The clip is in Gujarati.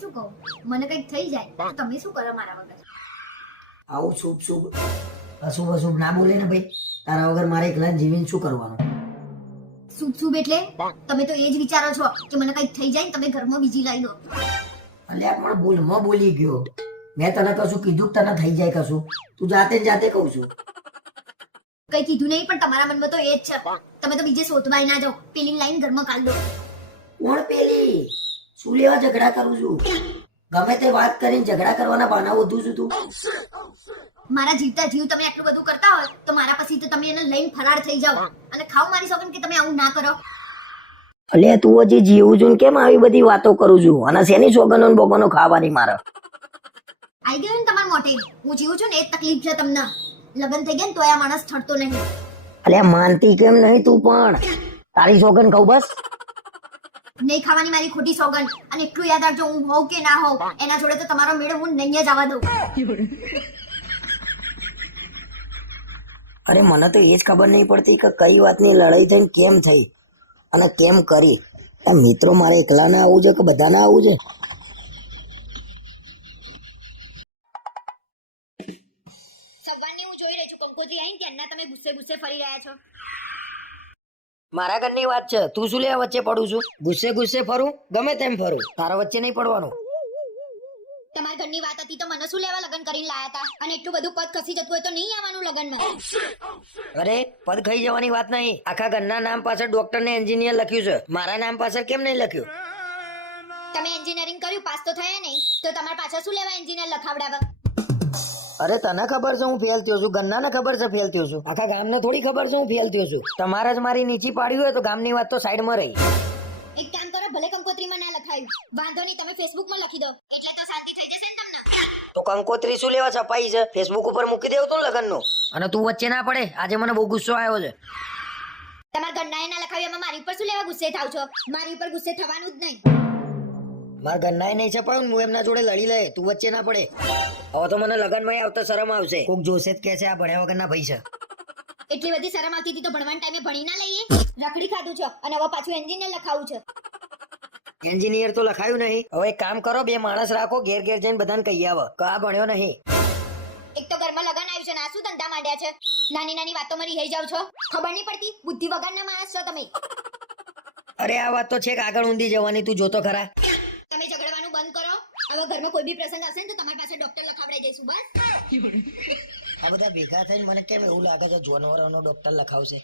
શું કહું? મને કંઈક થઈ જાય તો તમે શું કરો મારા વગર? આવું શુભ શુભ. અશુભ અશુભ ના બોલે ને ભાઈ. તારા વગર મારે એકલા જીવીને શું કરવાનું? શુભ શુભ એટલે તમે તો એ જ વિચારો છો કે મને કંઈક થઈ જાય તમે ઘરમાં બીજી લઈ લો. અલ્યા પણ ભૂલમાં બોલી ગયો. મેં તને કશું કીધું તને થઈ જાય કશું? તું જાતે જાતે કહું છું. કઈ કીધું નહીં પણ તમારા મનમાં તો એ જ છે. તમે તો બીજે શોધવાય ના જાઓ. પેલી લાઈન ઘરમાં કાઢ દો કોણ પેલી? શું લેવા ઝઘડા કરું છું? ગમે તે વાત કરીને ઝઘડા કરવાના બહાના વધુ છું તું. મારા જીવતા જીવ તમે આટલું બધું કરતા હોય તો મારા પછી તો તમે એને લઈને ફરાર થઈ જાઓ. અને ખાવ મારી સોગન કે તમે આવું ના કરો. અલે તું હજી જીવું છું કેમ આવી બધી વાતો કરું છું? અને શેની સોગનો બોગનો ખાવાની મારે? આઈ ગયું ને તમારા મોટે હું જીવું છું ને એ તકલીફ છે તમને. લગન થઈ ગયા ને તો આ માણસ ઠરતો નહીં. અલે માનતી કેમ નહીં તું પણ? તારી સોગન કહું બસ. નહીં ખાવાની મારી ખોટી સોગન અને એટલું યાદ રાખજો હું હોઉં કે ના હોઉં એના જોડે તો તમારો મેળો હું નહીં જ આવવા દઉં. અરે મને તો એ જ ખબર નહીં પડતી કે કઈ વાતની લડાઈ થઈને કેમ થઈ અને કેમ કરી. મિત્રો મારે એકલાને આવું છે કે બધાને આવવું છે? સવારની હું જોઈ રહી છું કંકોત્રી આવીને ત્યારના તમે ગુસ્સે ગુસ્સે ફરી રહ્યા છો. મારા ઘરની વાત છે. તું શું લેવા વચ્ચે પડું છું? ગુસ્સે ગુસ્સે ફરું? ગમે તેમ ફરું. તારા વચ્ચે નહીં પડવાનું. તમારા ઘરની વાત હતી તો મને શું લેવા લગન કરીને લાયા હતા અને એટલું બધું પદ ખસી જતું હોય તો નહીં આવવાનું લગ્નમાં. અરે પદ ખાઈ જવાની વાત નહીં. આખા ઘરના નામ પાછળ ડોક્ટર ને એન્જિનિયર લખ્યું છે. મારા નામ પાછળ કેમ નહીં લખ્યું? તમે એન્જિનિયરિંગ કર્યું પાસ તો થયા નહીં. તો તમારા પાછળ શું લેવા એન્જિનિયર લખાવડાવવા અરે તને ખબર છે હું ફેલ થયો છું? ગન્નાને ખબર છે ફેલ થયો છું? આખા ગામને થોડી ખબર છે હું ફેલ થયો છું? તમારે જ મારી નીચી પાડ્યું હોય તો ગામની વાત તો સાઈડમાં રહી. એક કામ કરો ભલે કંકોત્રીમાં ના લખાયું. વાંધો નહીં તમે ફેસબુકમાં લખી દો. એટલે તો શાંતિ થઈ જશે ને તમને. તો કંકોત્રી શું લેવા છપાઈ છે? ફેસબુક ઉપર મૂકી દેવું તું લગનનું. અને તું વચ્ચે ના પડે. આજે મને બહુ ગુસ્સો આવ્યો છે. તમારા ઘરના એ ના લખાવ્યું એમાં મારી ઉપર શું લેવા ગુસ્સે થાવ છો? મારી ઉપર ગુસ્સે થવાનું જ નહીં. મારા ઘરના નહીં છપાયું હું એમના જોડે લડી લે તું વચ્ચે ના પડે. હવે તો મને લગનમાં આવતા શરમ આવશે. કોક જોશે જ કે છે આ ભણ્યા વગરના ભાઈ છે. એટલી બધી શરમ આવતી હતી તો ભણવાના ટાઈમે ભણી ના લઈએ. રખડી ખાધું છે. અને હવે પાછું એન્જિનિયર લખાવું છે. એન્જિનિયર તો લખાયું નહીં. હવે એક કામ કરો બે માણસ રાખો ઘેર ઘેર જઈને બધાને કહી આવો કે આ ભણ્યો નહીં. એક તો ઘરમાં લગન આવ્યું છે ને આ શું ધંધા માંડ્યા છે? નાની નાની વાતો વાતોમાં રહી જાવ છો? ખબર નહીં પડતી? બુદ્ધિ વગરના માણસ છો તમે. અરે આ વાત તો છે કે આગળ ઊંધી જવાની તું જોતો ખરા. આવા ઘરમાં કોઈ બી પ્રસંગ આવશે ને તો તમારી પાસે ડોક્ટર લખાવડાઈ જઈશું બસ. આ બધા ભેગા થઈને મને કેમ એવું લાગે છે જાનવરોનો ડોક્ટર લખાવશે?